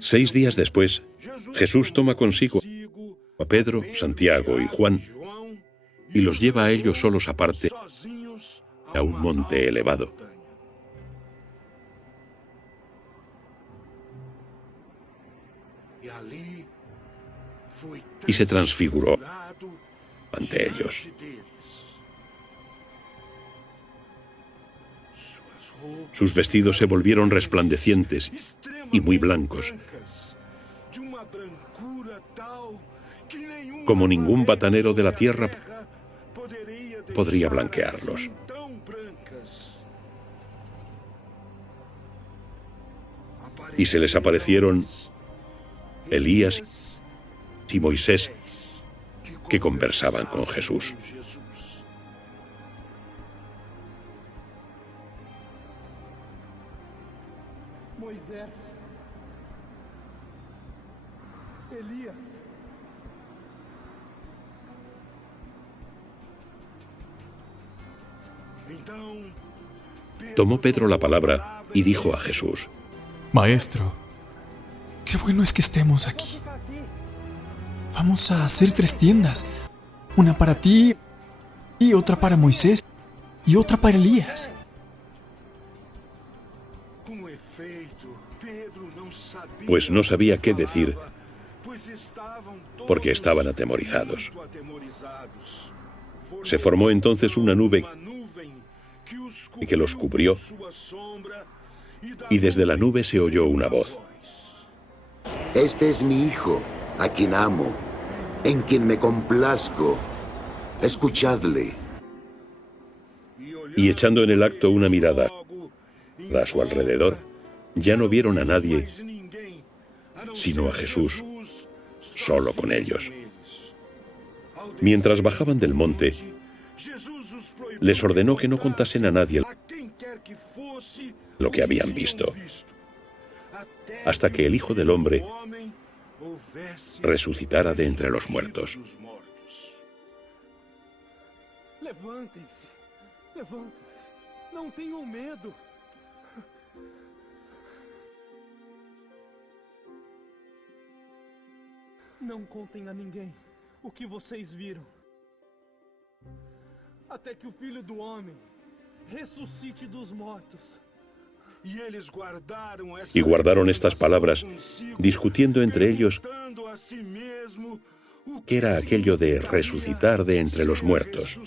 6 días después, Jesús toma consigo a Pedro, Santiago y Juan y los lleva a ellos solos aparte a un monte elevado. Y se transfiguró ante ellos. Sus vestidos se volvieron resplandecientes y muy blancos, como ningún batanero de la tierra podría blanquearlos. Y se les aparecieron Elías y Moisés, que conversaban con Jesús. Moisés, Elías. Tomó Pedro la palabra y dijo a Jesús: Maestro, qué bueno es que estemos aquí. Vamos a hacer 3 tiendas, una para ti, y otra para Moisés, y otra para Elías. Pues no sabía qué decir, porque estaban atemorizados. Se formó entonces una nube que los cubrió, y desde la nube se oyó una voz: Este es mi hijo, a quien amo, en quien me complazco. Escuchadle. Y echando en el acto una mirada a su alrededor, ya no vieron a nadie, sino a Jesús, solo con ellos. Mientras bajaban del monte, les ordenó que no contasen a nadie lo que habían visto, hasta que el Hijo del Hombre resucitara de entre los muertos. Levantem-se, levantem-se, não tenham medo. Não contem a ninguém o que vocês viram, até que o Filho do Homem ressuscite dos mortos. Y guardaron estas palabras, discutiendo entre ellos qué era aquello de resucitar de entre los muertos.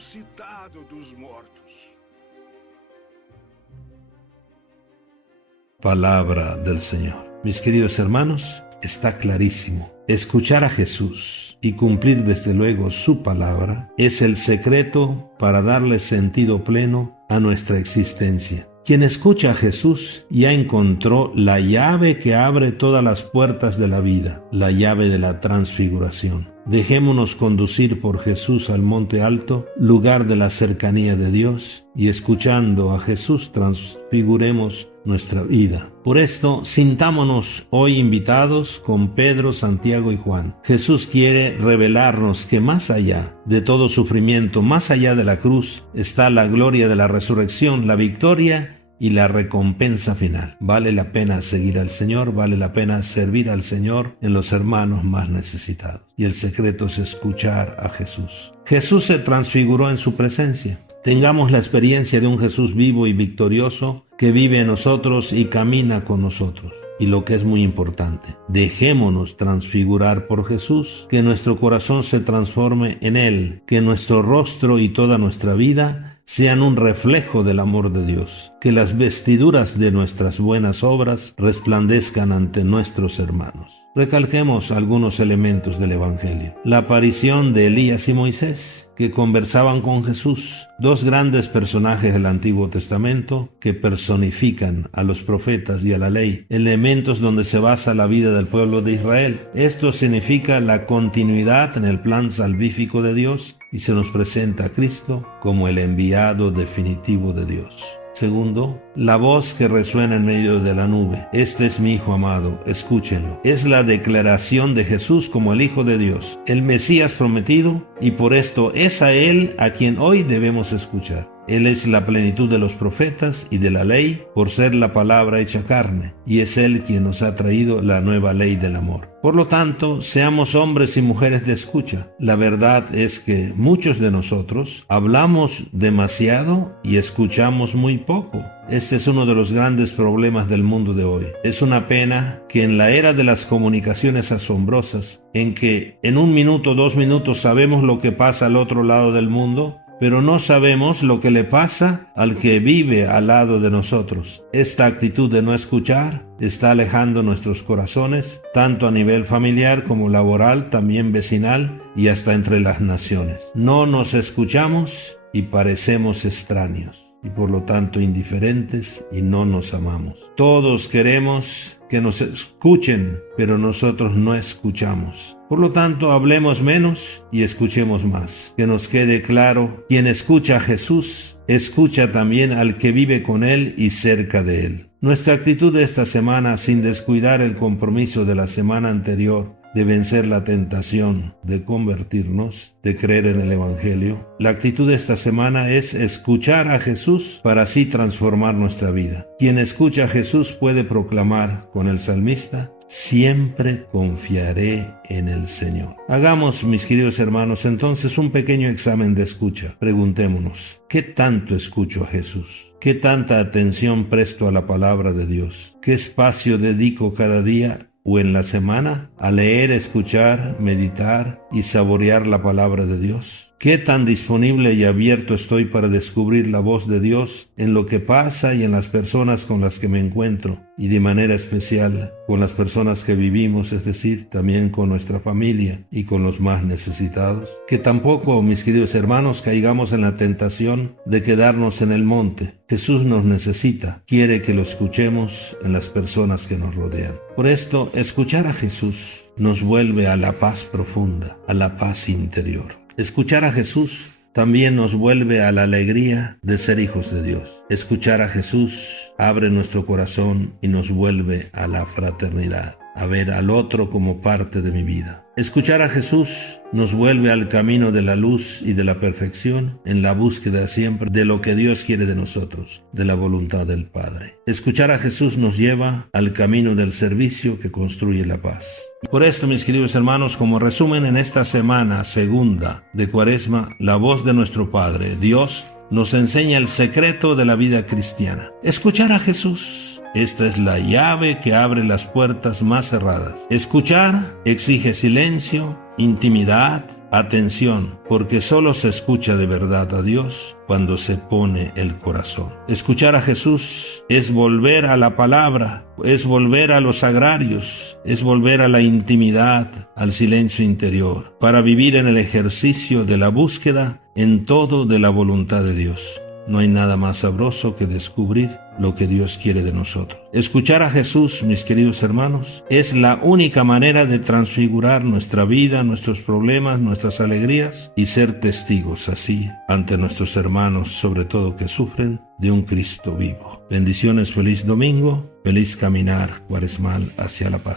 Palabra del Señor. Mis queridos hermanos, está clarísimo. Escuchar a Jesús y cumplir desde luego su palabra es el secreto para darle sentido pleno a nuestra existencia. Quien escucha a Jesús ya encontró la llave que abre todas las puertas de la vida, la llave de la transfiguración. Dejémonos conducir por Jesús al monte alto, lugar de la cercanía de Dios, y escuchando a Jesús transfiguremos nuestra vida. Por esto, sintámonos hoy invitados con Pedro, Santiago y Juan. Jesús quiere revelarnos que más allá de todo sufrimiento, más allá de la cruz, está la gloria de la resurrección, la victoria y la recompensa final. Vale la pena seguir al Señor, vale la pena servir al Señor en los hermanos más necesitados. Y el secreto es escuchar a Jesús. Jesús se transfiguró en su presencia. Tengamos la experiencia de un Jesús vivo y victorioso que vive en nosotros y camina con nosotros. Y lo que es muy importante, dejémonos transfigurar por Jesús, que nuestro corazón se transforme en Él, que nuestro rostro y toda nuestra vida sean un reflejo del amor de Dios, que las vestiduras de nuestras buenas obras resplandezcan ante nuestros hermanos. Recalquemos algunos elementos del Evangelio. La aparición de Elías y Moisés, que conversaban con Jesús, 2 grandes personajes del Antiguo Testamento que personifican a los profetas y a la ley, elementos donde se basa la vida del pueblo de Israel. Esto significa la continuidad en el plan salvífico de Dios y se nos presenta a Cristo como el enviado definitivo de Dios. Segundo, la voz que resuena en medio de la nube. Este es mi Hijo amado, escúchenlo. Es la declaración de Jesús como el Hijo de Dios, el Mesías prometido, y por esto es a Él a quien hoy debemos escuchar. Él es la plenitud de los profetas y de la ley, por ser la palabra hecha carne, y es Él quien nos ha traído la nueva ley del amor. Por lo tanto, seamos hombres y mujeres de escucha. La verdad es que muchos de nosotros hablamos demasiado y escuchamos muy poco. Este es uno de los grandes problemas del mundo de hoy. Es una pena que en la era de las comunicaciones asombrosas, en que en 1 minuto, 2 minutos sabemos lo que pasa al otro lado del mundo, pero no sabemos lo que le pasa al que vive al lado de nosotros. Esta actitud de no escuchar está alejando nuestros corazones, tanto a nivel familiar como laboral, también vecinal y hasta entre las naciones. No nos escuchamos y parecemos extraños, y por lo tanto indiferentes, y no nos amamos. Todos queremos que nos escuchen, pero nosotros no escuchamos. Por lo tanto, hablemos menos y escuchemos más. Que nos quede claro, quien escucha a Jesús, escucha también al que vive con Él y cerca de Él. Nuestra actitud de esta semana, sin descuidar el compromiso de la semana anterior, de vencer la tentación de convertirnos, de creer en el Evangelio. La actitud de esta semana es escuchar a Jesús para así transformar nuestra vida. Quien escucha a Jesús puede proclamar con el salmista: siempre confiaré en el Señor. Hagamos, mis queridos hermanos, entonces un pequeño examen de escucha. Preguntémonos, ¿qué tanto escucho a Jesús? ¿Qué tanta atención presto a la palabra de Dios? ¿Qué espacio dedico cada día o en la semana a leer, escuchar, meditar y saborear la palabra de Dios? ¿Qué tan disponible y abierto estoy para descubrir la voz de Dios en lo que pasa y en las personas con las que me encuentro? Y de manera especial con las personas que vivimos, es decir, también con nuestra familia y con los más necesitados. Que tampoco, mis queridos hermanos, caigamos en la tentación de quedarnos en el monte. Jesús nos necesita, quiere que lo escuchemos en las personas que nos rodean. Por esto, escuchar a Jesús nos vuelve a la paz profunda, a la paz interior. Escuchar a Jesús también nos vuelve a la alegría de ser hijos de Dios. Escuchar a Jesús abre nuestro corazón y nos vuelve a la fraternidad, a ver al otro como parte de mi vida. Escuchar a Jesús nos vuelve al camino de la luz y de la perfección, en la búsqueda siempre de lo que Dios quiere de nosotros, de la voluntad del Padre. Escuchar a Jesús nos lleva al camino del servicio que construye la paz. Por esto, mis queridos hermanos, como resumen en esta semana segunda de Cuaresma, la voz de nuestro Padre, Dios, nos enseña el secreto de la vida cristiana. Escuchar a Jesús. Esta es la llave que abre las puertas más cerradas. Escuchar exige silencio, intimidad, atención, porque solo se escucha de verdad a Dios cuando se pone el corazón. Escuchar a Jesús es volver a la palabra, es volver a los sagrarios, es volver a la intimidad, al silencio interior, para vivir en el ejercicio de la búsqueda en todo de la voluntad de Dios. No hay nada más sabroso que descubrir lo que Dios quiere de nosotros. Escuchar a Jesús, mis queridos hermanos, es la única manera de transfigurar nuestra vida, nuestros problemas, nuestras alegrías y ser testigos así ante nuestros hermanos, sobre todo que sufren, de un Cristo vivo. Bendiciones, feliz domingo, feliz caminar cuaresmal hacia la paz.